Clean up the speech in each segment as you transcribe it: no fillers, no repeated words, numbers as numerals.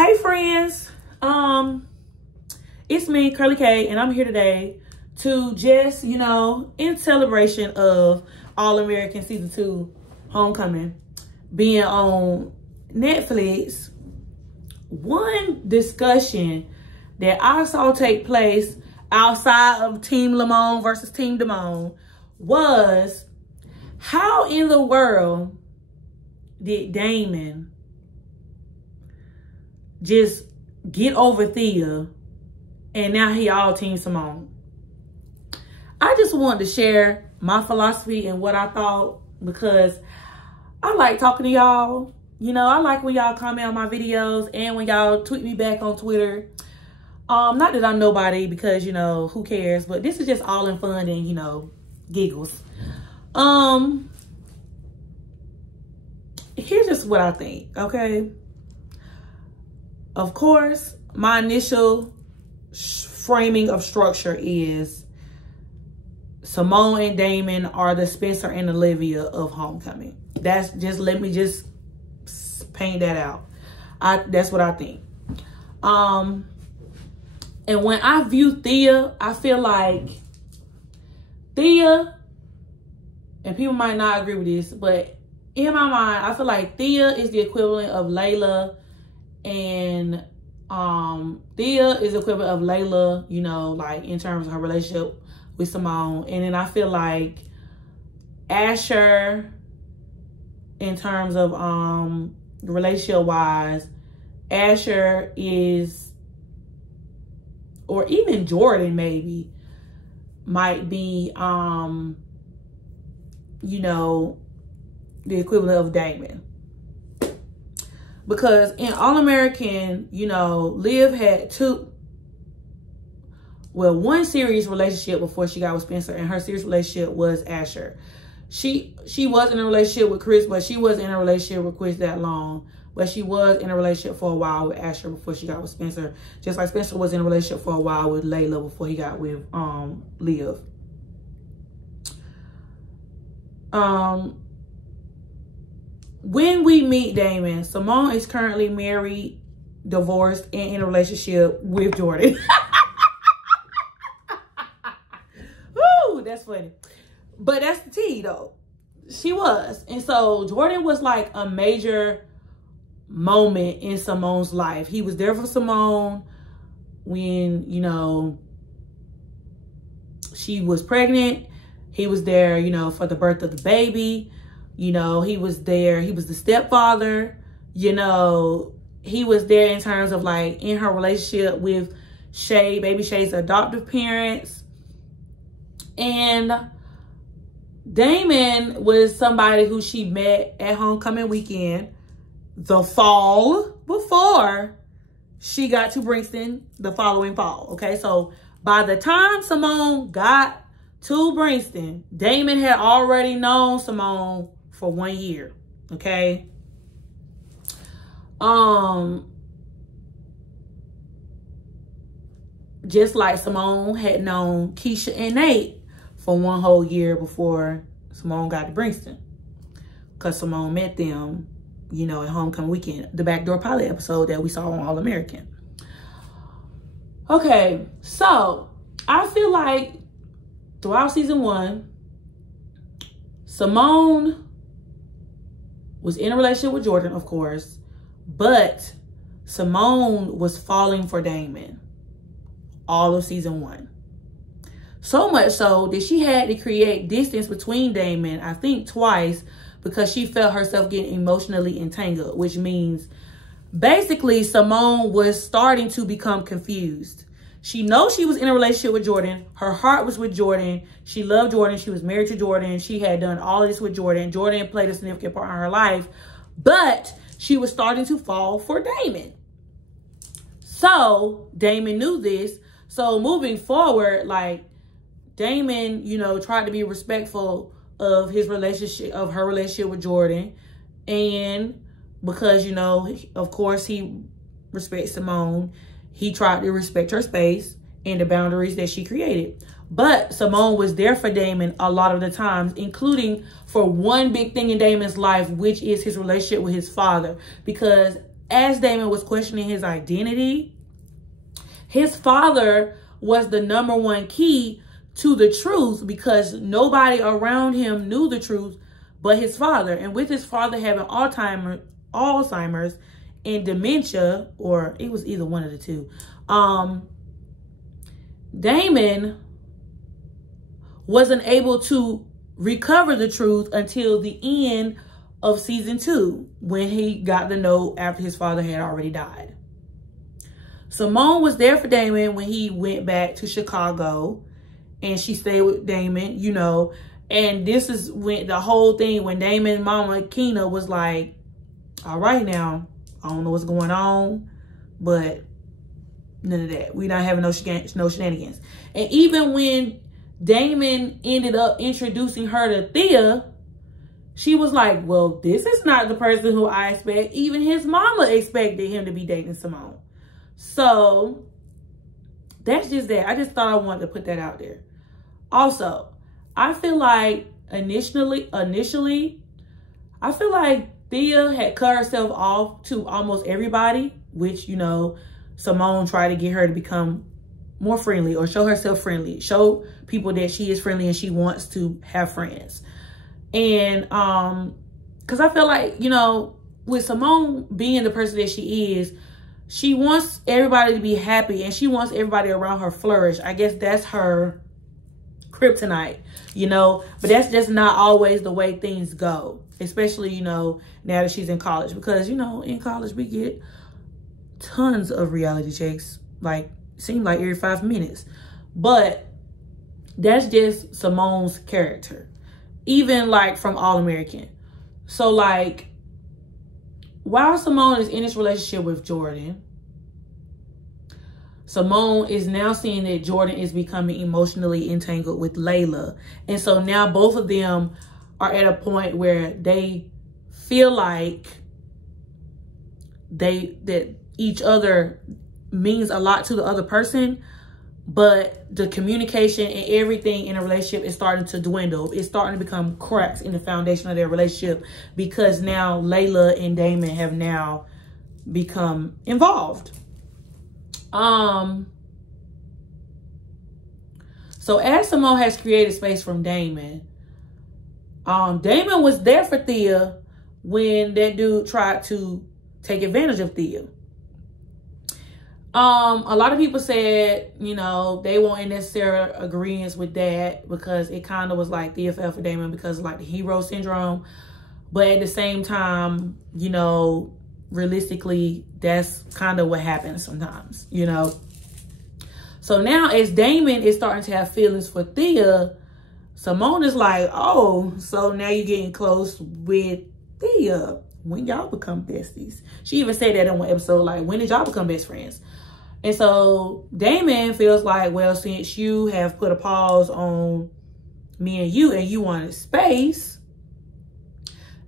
Hey friends, it's me, Curly K, and I'm here today to just, in celebration of All American Season 2 Homecoming being on Netflix. One discussion that I saw take place outside of Team Lamone versus Team Damon was, how in the world did Damon just get over Thea and now he all Team Simone? I just wanted to share my philosophy and what I thought, because I like talking to y'all. I like when y'all comment on my videos and when y'all tweet me back on Twitter. Not that I'm nobody, because, who cares? But this is just all in fun and, giggles. Here's just what I think, okay? Of course, my initial framing of structure is Simone and Damon are the Spencer and Olivia of Homecoming. That's just, let me just paint that out. That's what I think. And when I view Thea, I feel like Thea, and people might not agree with this, but in my mind, I feel like Thea is the equivalent of Layla, and Thea is the equivalent of Layla, like in terms of her relationship with Simone. And then I feel like Asher, in terms of relationship wise, Asher is, or even Jordan maybe, might be the equivalent of Damon. Because in All American, Liv had one serious relationship before she got with Spencer, and her serious relationship was Asher. She was in a relationship with Chris, but she wasn't in a relationship with Chris that long. But she was in a relationship for a while with Asher before she got with Spencer. Just like Spencer was in a relationship for a while with Layla before he got with Liv. When we meet Damon, Simone is currently married, divorced, and in a relationship with Jordan. Woo, that's funny. But that's the tea, though. She was. And so Jordan was like a major moment in Simone's life. He was there for Simone when, she was pregnant. He was there, for the birth of the baby. He was there. He was the stepfather. He was there in terms of like in her relationship with baby Shay's adoptive parents. And Damon was somebody who she met at homecoming weekend the fall before she got to Brixton the following fall. Okay, so by the time Simone got to Brixton, Damon had already known Simone for 1 year. Okay. Just like Simone had known Keisha and Nate for 1 whole year before Simone got to Brixton. Because Simone met them, at homecoming weekend, the backdoor pilot episode that we saw on All American. Okay, so I feel like throughout season 1, Simone was in a relationship with Jordan, of course, but Simone was falling for Damon all of season 1. So much so that she had to create distance between Damon, I think twice, because she felt herself getting emotionally entangled, which means basically Simone was starting to become confused. She knows she was in a relationship with Jordan. Her heart was with Jordan. She loved Jordan. She was married to Jordan. She had done all of this with Jordan. Jordan played a significant part in her life. But she was starting to fall for Damon. So Damon knew this. So moving forward, like Damon, tried to be respectful of his relationship, of her relationship with Jordan. And because, of course he respects Simone, he tried to respect her space and the boundaries that she created. But Simone was there for Damon a lot of the times, including for one big thing in Damon's life, which is his relationship with his father. Because as Damon was questioning his identity, his father was the #1 key to the truth, because nobody around him knew the truth but his father. And with his father having Alzheimer's and dementia, or it was either one of the two, Damon wasn't able to recover the truth until the end of season 2, when he got the note after his father had already died. Simone was there for Damon when he went back to Chicago, and she stayed with Damon, you know. And this is when the whole thing, when Damon's mama, Keena, was like, all right now, I don't know what's going on, but none of that. We not having no shenanigans. And even when Damon ended up introducing her to Thea, she was like, well, this is not the person who I expect. Even his mama expected him to be dating Simone. So that's just that. I just thought I wanted to put that out there. Also, I feel like initially, I feel like Thea had cut herself off to almost everybody, which, you know, Simone tried to get her to become more friendly, or show herself friendly, show people that she is friendly and she wants to have friends. And because I feel like, you know, with Simone being the person that she is, she wants everybody to be happy and she wants everybody around her flourish. I guess that's her kryptonite, you know, but that's just not always the way things go, especially, you know, now that she's in college, because, you know, in college we get tons of reality checks, like, seem like every 5 minutes. But that's just Simone's character, even like from All American. So like, while Simone is in this relationship with Jordan, Simone is now seeing that Jordan is becoming emotionally entangled with Layla. And so now both of them are at a point where they feel like that each other means a lot to the other person, but the communication and everything in a relationship is starting to dwindle. It's starting to become cracks in the foundation of their relationship, because now Layla and Damon have now become involved. So as Simone has created space from Damon, Damon was there for Thea when that dude tried to take advantage of Thea. A lot of people said, you know, they weren't in necessary agreement with that, because it kind of was like Thea fell for Damon because of like the hero syndrome. But at the same time, you know, realistically, that's kind of what happens sometimes, you know. So now as Damon is starting to have feelings for Thea, Simone is like, oh, so now you're getting close with Thea. When y'all become besties? She even said that in one episode, like, when did y'all become best friends? And so Damon feels like, well, since you have put a pause on me and you wanted space,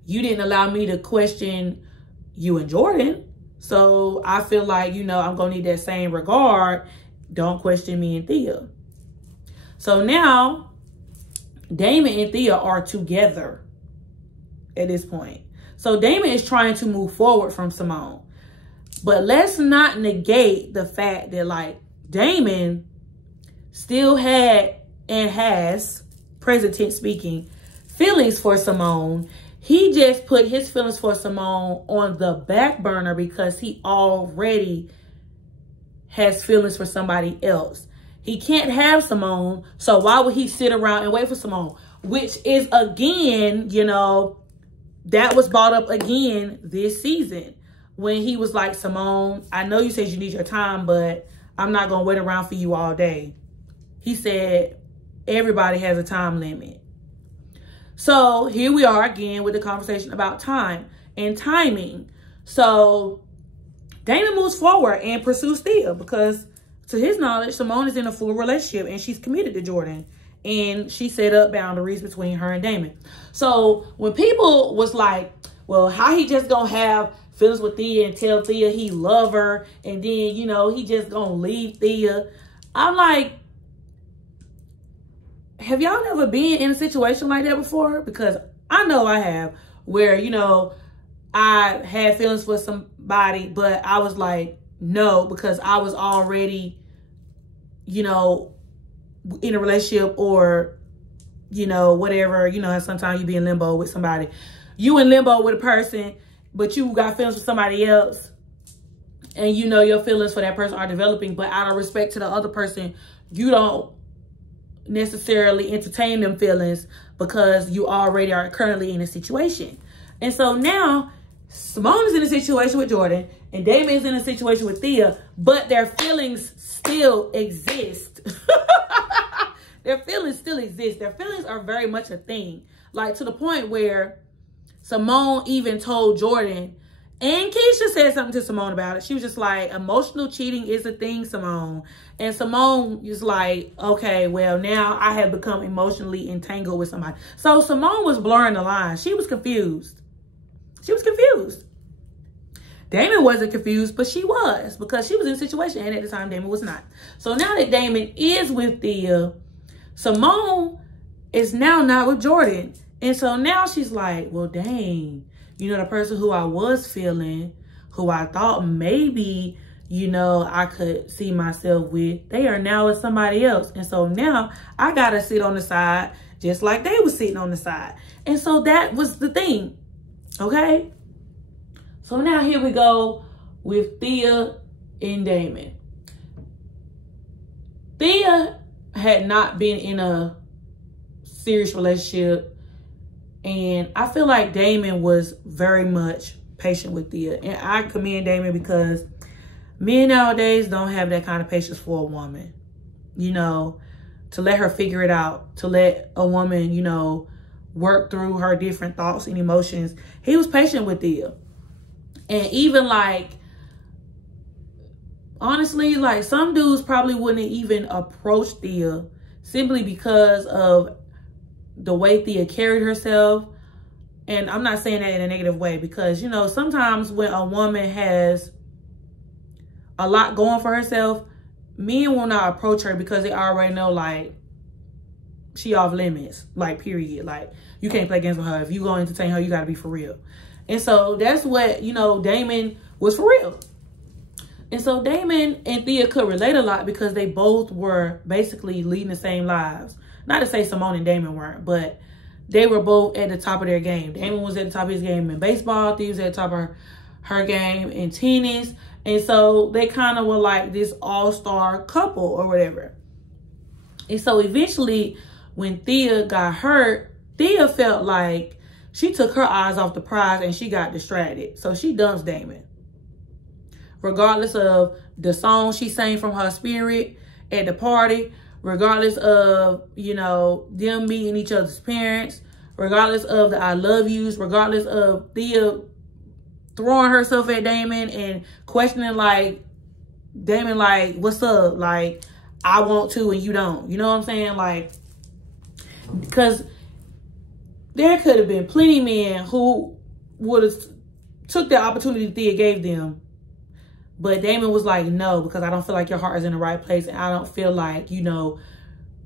you didn't allow me to question you and Jordan. So I feel like, you know, I'm going to need that same regard. Don't question me and Thea. So now Damon and Thea are together at this point. So Damon is trying to move forward from Simone. But let's not negate the fact that, like, Damon still had and has, present tense speaking, feelings for Simone. He just put his feelings for Simone on the back burner because he already has feelings for somebody else. He can't have Simone, so why would he sit around and wait for Simone? Which is, again, you know, that was brought up again this season, when he was like, Simone, I know you said you need your time, but I'm not going to wait around for you all day. He said, everybody has a time limit. So here we are again with the conversation about time and timing. So Damon moves forward and pursues Thea because, to his knowledge, Simone is in a full relationship and she's committed to Jordan. And she set up boundaries between her and Damon. So when people was like, well, how he just gonna have feelings with Thea and tell Thea he love her, and then, you know, he just gonna leave Thea, I'm like, have y'all never been in a situation like that before? Because I know I have, where, you know, I had feelings for somebody, but I was like, no, because I was already, you know, in a relationship or, you know, whatever. You know, sometimes you be in limbo with somebody. You in limbo with a person, but you got feelings for somebody else. And you know your feelings for that person are developing, but out of respect to the other person, you don't necessarily entertain them feelings because you already are currently in a situation. And so now Simone is in a situation with Jordan and Damon is in a situation with Thea, but their feelings still exist. Their feelings still exist. Their feelings are very much a thing. Like to the point where Simone even told Jordan, and Keisha said something to Simone about it. She was just like, emotional cheating is a thing, Simone. And Simone was like, okay, well, now I have become emotionally entangled with somebody. So Simone was blurring the lines. She was confused. She was confused. Damon wasn't confused, but she was, because she was in a situation, and at the time, Damon was not. So now that Damon is with Thea, Simone is now not with Jordan. And so now she's like, well, dang. You know, the person who I was feeling, who I thought maybe, you know, I could see myself with, they are now with somebody else. And so now I got to sit on the side just like they were sitting on the side. And so that was the thing. Okay. So now here we go with Thea and Damon. Thea had not been in a serious relationship. And I feel like Damon was very much patient with Thea. And I commend Damon because men nowadays don't have that kind of patience for a woman. You know, to let her figure it out. To let a woman, you know, work through her different thoughts and emotions. He was patient with Thea. And even like, honestly, like some dudes probably wouldn't even approach Thea simply because of the way Thea carried herself. And I'm not saying that in a negative way because, you know, sometimes when a woman has a lot going for herself, men will not approach her because they already know, like, she off limits, like, period. Like, you can't play games with her. If you go entertain her, you got to be for real. And so that's what, you know, Damon was for real. And so Damon and Thea could relate a lot because they both were basically leading the same lives. Not to say Simone and Damon weren't, but they were both at the top of their game. Damon was at the top of his game in baseball. Thea was at the top of her game in tennis. And so they kind of were like this all-star couple or whatever. And so eventually when Thea got hurt, Thea felt like she took her eyes off the prize and she got distracted. So she dumps Damon. Regardless of the song she sang from her spirit at the party, regardless of, you know, them meeting each other's parents, regardless of the I love yous, regardless of Thea throwing herself at Damon and questioning, like, Damon, like, what's up? Like, I want to and you don't. You know what I'm saying? Like, because there could have been plenty of men who would have took the opportunity Thea gave them. But Damon was like, no, because I don't feel like your heart is in the right place. And I don't feel like, you know,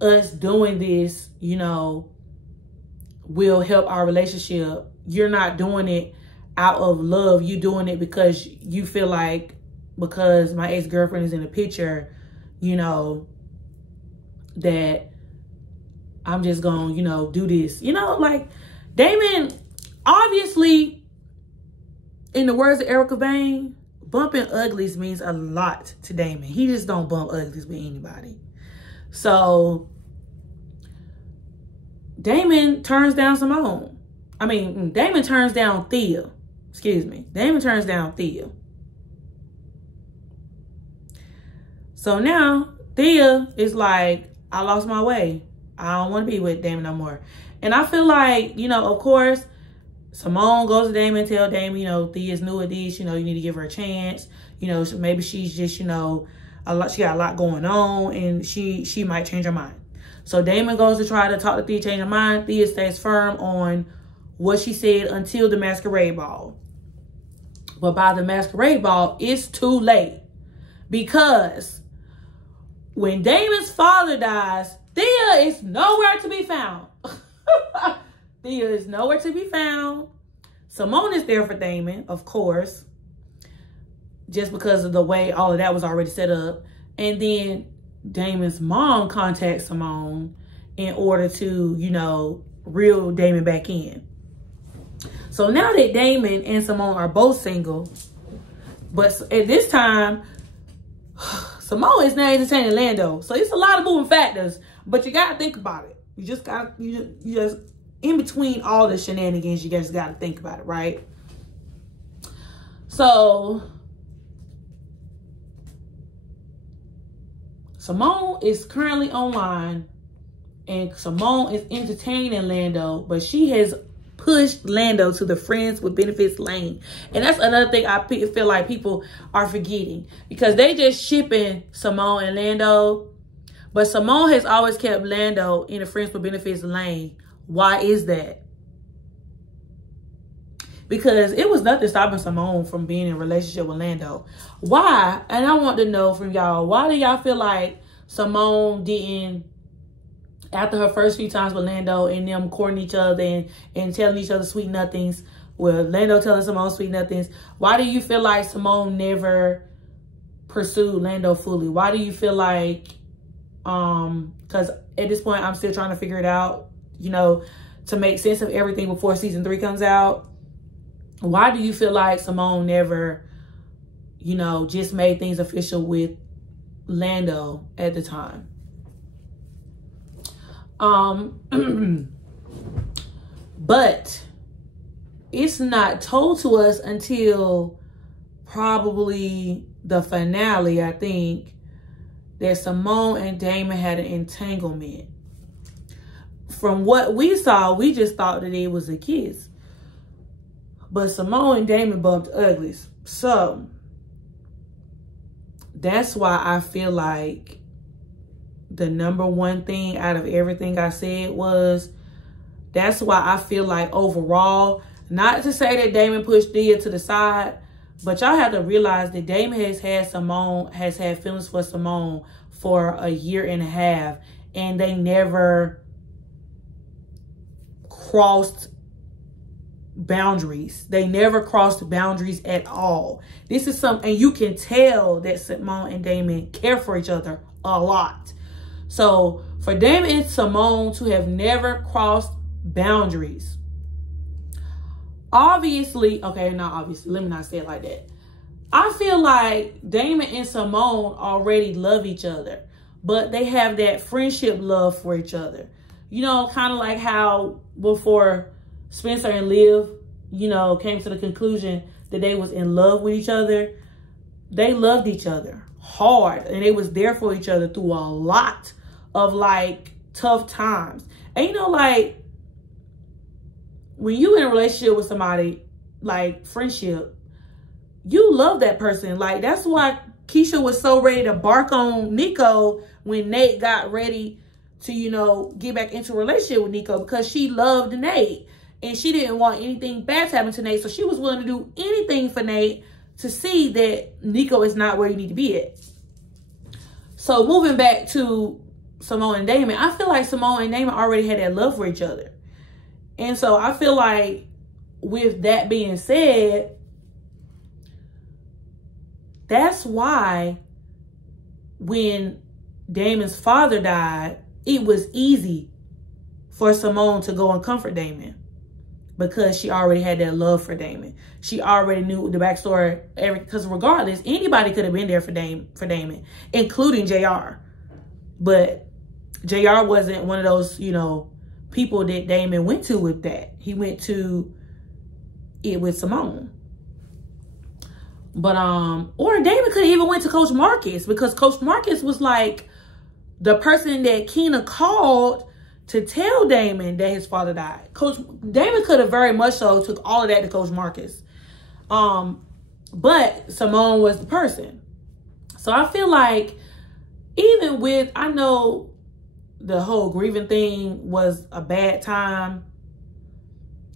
us doing this, you know, will help our relationship. You're not doing it out of love. You're doing it because you feel like, because my ex-girlfriend is in the picture, you know, that I'm just going to, you know, do this. You know, like, Damon, obviously, in the words of Erica Bain, bumping uglies means a lot to Damon. He just don't bump uglies with anybody. So, Damon turns down Simone. I mean, Damon turns down Thea. Excuse me. Damon turns down Thea. So now, Thea is like, I lost my way. I don't want to be with Damon no more. And I feel like, you know, of course, Simone goes to Damon and tell Damon, you know, Thea's new at this, you know, you need to give her a chance. You know, maybe she's just, you know, she got a lot going on and she might change her mind. So Damon goes to try to talk to Thea, change her mind. Thea stays firm on what she said until the masquerade ball. But by the masquerade ball, it's too late. Because when Damon's father dies, Thea is nowhere to be found. Thea is nowhere to be found. Simone is there for Damon, of course. just because of the way all of that was already set up. And then Damon's mom contacts Simone in order to, you know, reel Damon back in. So now that Damon and Simone are both single, but at this time, Simone is now entertaining Lando. So it's a lot of moving factors, but you got to think about it. You just in between all the shenanigans, you guys got to think about it, right? So Simone is currently online, and Simone is entertaining Lando, but she has pushed Lando to the friends with benefits lane. And that's another thing I feel like people are forgetting, because they just shipping Simone and Lando, but Simone has always kept Lando in the friends with benefits lane. Why is that? Because it was nothing stopping Simone from being in a relationship with Lando. Why? And I want to know from y'all, why do y'all feel like Simone didn't, after her first few times with Lando and them courting each other and telling each other sweet nothings, well, Lando telling Simone sweet nothings, why do you feel like Simone never pursued Lando fully? Why do you feel like, because at this point, I'm still trying to figure it out, you know, to make sense of everything before season 3 comes out. Why do you feel like Simone never, you know, just made things official with Lando at the time? But it's not told to us until probably the finale, I think, that Simone and Damon had an entanglement. From what we saw, we just thought that it was a kiss. But Simone and Damon bumped uglies. So that's why I feel like the number one thing out of everything I said was, that's why I feel like overall, not to say that Damon pushed Thea to the side, but y'all have to realize that Damon has had feelings for Simone for a year and a half, and they never crossed boundaries. They never crossed boundaries at all. This is something, and you can tell that Simone and Damon care for each other a lot. So for Damon and Simone to have never crossed boundaries, obviously, okay, not obviously, let me not say it like that. I feel like Damon and Simone already love each other, but they have that friendship love for each other. You know, kind of like how before Spencer and Liv, you know, came to the conclusion that they was in love with each other. They loved each other hard, and they was there for each other through a lot of like tough times. And you know, like when you in a relationship with somebody, like friendship, you love that person. Like that's why Keisha was so ready to bark on Nico when Nate got ready to, you know, get back into a relationship with Nico, because she loved Nate and she didn't want anything bad to happen to Nate. So she was willing to do anything for Nate to see that Nico is not where you need to be at. So moving back to Simone and Damon, I feel like Simone and Damon already had that love for each other. And so I feel like with that being said, that's why when Damon's father died, it was easy for Simone to go and comfort Damon, because she already had that love for Damon. She already knew the backstory, because regardless, anybody could have been there for Damon, including JR. But JR wasn't one of those, you know, people that Damon went to with that. He went to it with Simone. But, or Damon could have even went to Coach Marcus, because Coach Marcus was like the person that Keena called to tell Damon that his father died. Damon could have very much so took all of that to Coach Marcus. But Simone was the person. So I feel like even with, I know the whole grieving thing was a bad time,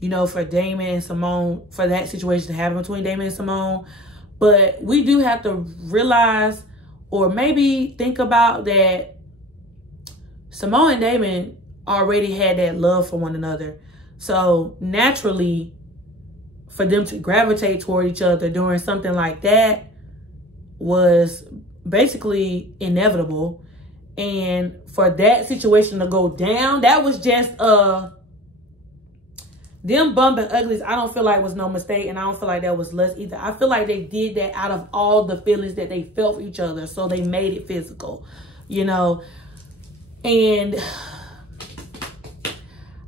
you know, for Damon and Simone, for that situation to happen between Damon and Simone. But we do have to realize, or maybe think about, that Simone and Damon already had that love for one another. So naturally, for them to gravitate toward each other during something like that, was basically inevitable. And for that situation to go down, that was just them bumping uglies. I don't feel like was no mistake, and I don't feel like that was lust either. I feel like they did that out of all the feelings that they felt for each other, so they made it physical, you know. And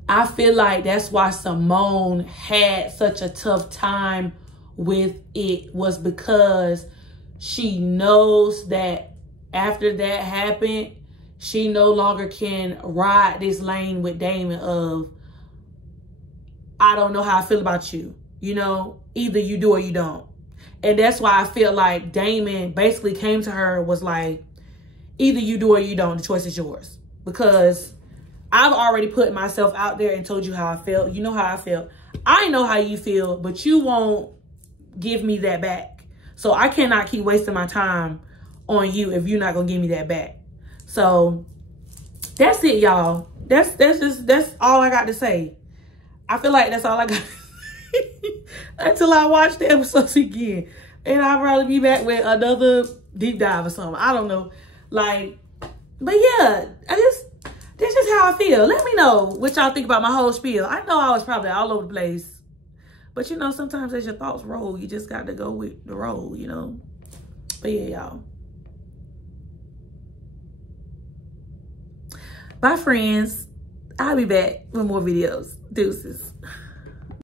I feel like that's why Simone had such a tough time with it, was because she knows that after that happened, she no longer can ride this lane with Damon of, I don't know how I feel about you. You know, either you do or you don't. And that's why I feel like Damon basically came to her, was like, either you do or you don't. The choice is yours. Because I've already put myself out there and told you how I felt. You know how I felt. I know how you feel, but you won't give me that back. So I cannot keep wasting my time on you if you're not going to give me that back. So that's it, y'all. That's all I got to say. I feel like that's all I got until I watch the episodes again. And I'll probably be back with another deep dive or something. I don't know. Like, but yeah, that's just how I feel. Let me know what y'all think about my whole spiel. I know I was probably all over the place. But you know, sometimes as your thoughts roll, you just got to go with the roll, you know. But yeah, y'all. Bye, friends. I'll be back with more videos. Deuces.